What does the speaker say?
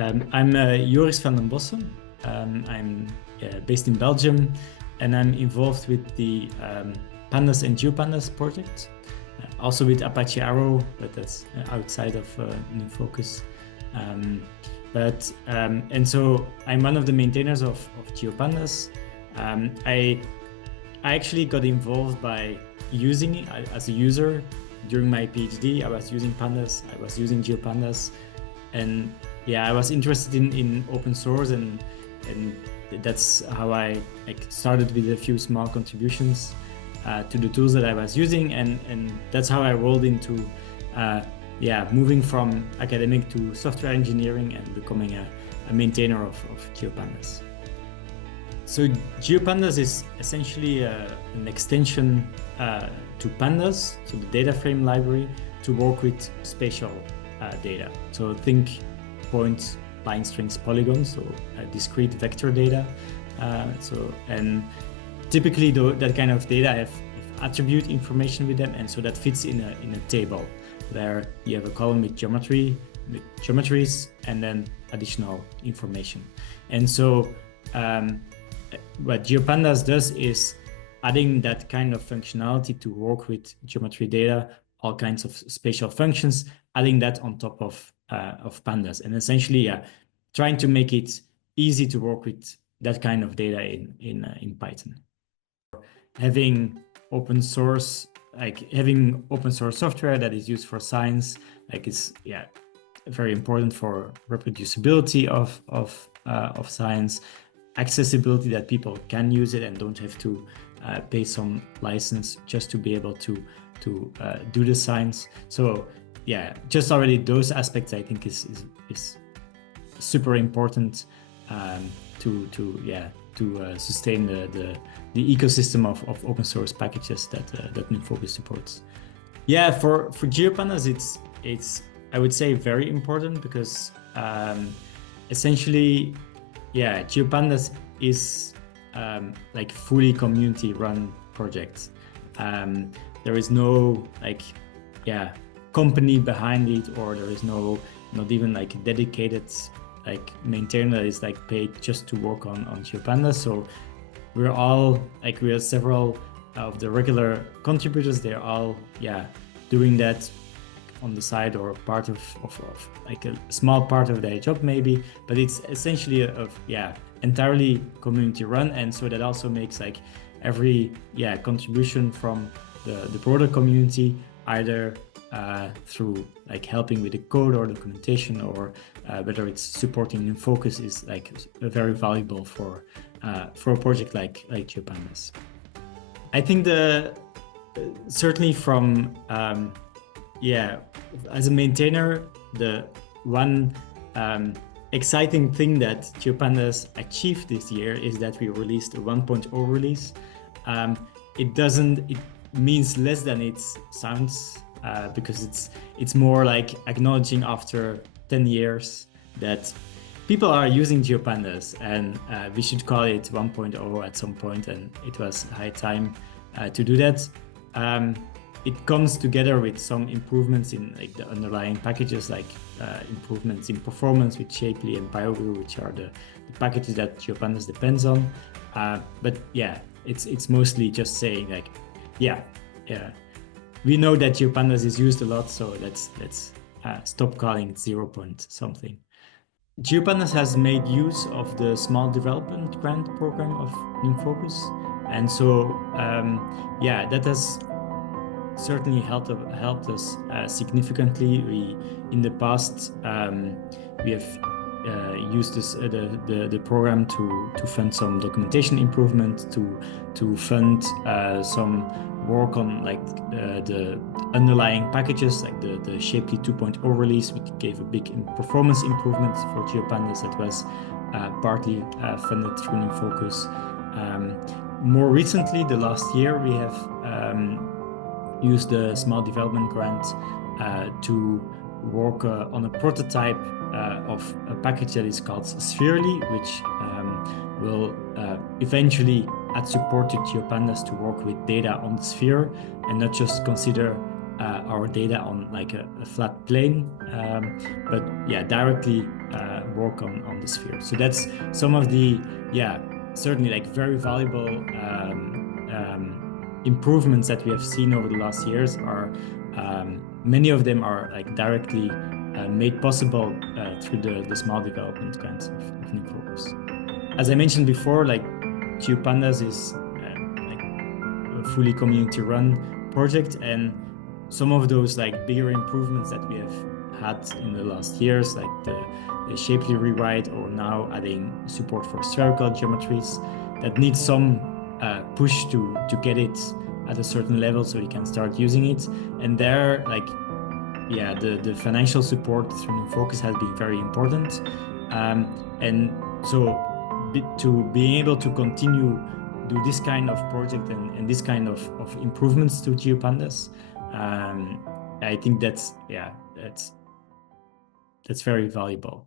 I'm Joris Van Den Bossche. I'm based in Belgium, and I'm involved with the Pandas and GeoPandas project. Also with Apache Arrow, but that's outside of NumFOCUS. And so I'm one of the maintainers of GeoPandas. I actually got involved by using it as a user during my PhD. I was using pandas, I was using GeoPandas, and yeah, I was interested in open source, and that's how I started with a few small contributions to the tools that I was using, and that's how I rolled into moving from academic to software engineering and becoming a maintainer of GeoPandas. So GeoPandas is essentially an extension to Pandas, so the data frame library, to work with spatial data. So think points, line strings, polygons, so discrete vector data. And typically that kind of data have attribute information with them, and so that fits in a table where you have a column with geometries and then additional information. And so what GeoPandas does is adding that kind of functionality to work with geometry data, all kinds of spatial functions, adding that on top of Pandas, and essentially trying to make it easy to work with that kind of data in Python. Having open source software that is used for science, is very important for reproducibility of science, accessibility, that people can use it and don't have to pay some license just to be able to do the science. So yeah, just already those aspects I think is super important to sustain the ecosystem of open source packages that NumFOCUS supports. Yeah, for GeoPandas it's I would say very important, because essentially GeoPandas is fully community run project. There is no company behind it, or there is not even a dedicated maintainer that is paid just to work on GeoPandas. So we're all we have several of the regular contributors. They're all doing that on the side, or part of a small part of their job maybe, but it's essentially entirely community run. And so that also makes every contribution from the broader community, either through helping with the code or documentation, or whether it's supporting NumFOCUS, is very valuable for a project like GeoPandas. I think certainly from as a maintainer, the one exciting thing that GeoPandas achieved this year is that we released a 1.0 release. It means less than it sounds, because it's more acknowledging after 10 years that people are using GeoPandas, and we should call it 1.0 at some point, and it was high time to do that. It comes together with some improvements in the underlying packages, improvements in performance with Shapely and BioGlue, which are the packages that GeoPandas depends on. But yeah, it's mostly just saying we know that GeoPandas is used a lot, so let's stop calling it 0 point something. GeoPandas has made use of the small development grant program of NumFOCUS, and so that has certainly helped us significantly. In the past we have used the program to fund some documentation improvement, to fund some work on the underlying packages, the Shapely 2.0 release, which gave a big performance improvement for GeoPandas that was partly funded through NumFOCUS. More recently, the last year, we have used the small development grant to work on a prototype of a package that is called Spherely, which will eventually add support to GeoPandas to work with data on the sphere, and not just consider our data on a flat plane, but directly work on the sphere. So that's some of the, certainly like very valuable improvements that we have seen over the last years. Are many of them are like directly made possible through the small development grants of NumFOCUS. As I mentioned before, like GeoPandas is like a fully community run project, and some of those like bigger improvements that we have had in the last years, like the Shapely rewrite, or now adding support for spherical geometries, that needs some push to get it at a certain level so you can start using it. And there, like, the financial support through NumFOCUS has been very important. And so to being able to continue do this kind of project and this kind of improvements to GeoPandas, I think that's very valuable.